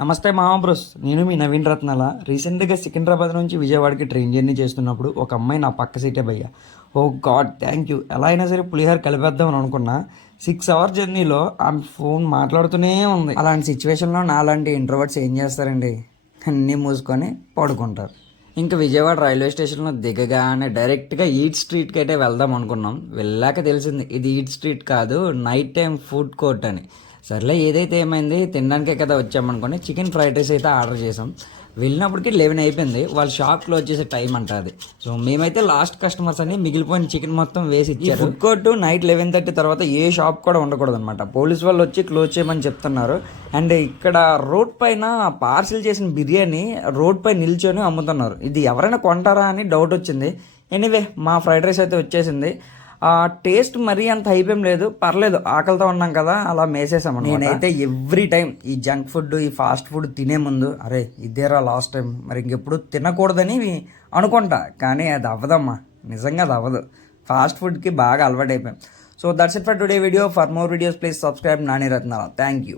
నమస్తే మామా బ్రోస్, నేను మీ నవీన్ రత్నాల. రీసెంట్గా సికింద్రాబాద్ నుంచి విజయవాడకి ట్రైన్ జర్నీ చేస్తున్నప్పుడు ఒక అమ్మాయి నా పక్క సీటే భయ్యా. ఓ గాడ్ థ్యాంక్ యూ. ఎలా అయినా సరే పులిహోర కలిపేద్దామని అనుకున్నా. 6 hours జర్నీలో ఆమె ఫోన్ మాట్లాడుతూనే ఉంది. అలాంటి సిచ్యువేషన్లో నాలాంటి ఇంట్రోవర్ట్స్ ఏం చేస్తారండి, అన్నీ మూసుకొని పడుకుంటారు. ఇంకా విజయవాడ రైల్వే స్టేషన్లో దిగగానే డైరెక్ట్గా ఈట్ స్ట్రీట్కి అయితే వెళ్దాం అనుకున్నాం. వెళ్ళాక తెలిసింది ఇది ఈట్ స్ట్రీట్ కాదు, నైట్ టైం ఫుడ్ కోర్ట్ అని. సర్లే ఏదైతే ఏమైంది, తినడానికే కదా వచ్చామనుకోని చికెన్ ఫ్రైడ్ రైస్ అయితే ఆర్డర్ చేసాం. వెళ్ళినప్పటికి 11 అయిపోయింది. వాళ్ళు షాప్ క్లోజ్ చేసే టైం అంటుంది. సో మేమైతే లాస్ట్ కస్టమర్స్ అని మిగిలిపోయిన చికెన్ మొత్తం వేసి ఇచ్చారు. ఫుడ్ కోర్టు నైట్ 11:30 తర్వాత ఏ షాప్ కూడా ఉండకూడదు అనమాట. పోలీస్ వాళ్ళు వచ్చి క్లోజ్ చేయమని చెప్తున్నారు. అండ్ ఇక్కడ రోడ్ పైన పార్సిల్ చేసిన బిర్యానీ రోడ్ పై నిల్చొని అమ్ముతున్నారు. ఇది ఎవరైనా కొంటారా అని డౌట్ వచ్చింది. ఎనీవే మా ఫ్రైడ్ రైస్ అయితే వచ్చేసింది. టేస్ట్ మరీ అంత హైపేం లేదు, పర్లేదు, ఆకలితో ఉన్నాం కదా అలా మేసేసాం. నేనైతే ఎవ్రీ టైం ఈ జంక్ ఫుడ్, ఈ ఫాస్ట్ ఫుడ్ తినే ముందు అరే ఇదేరా లాస్ట్ టైం, మరి ఇంకెప్పుడు తినకూడదని అనుకుంటా. కానీ అది అవ్వదమ్మా, నిజంగా అది అవ్వదు. ఫాస్ట్ ఫుడ్కి బాగా అలవాటు అయిపోయాం. So that's it for today video. For more videos please subscribe Nani Ratnala. Thank you.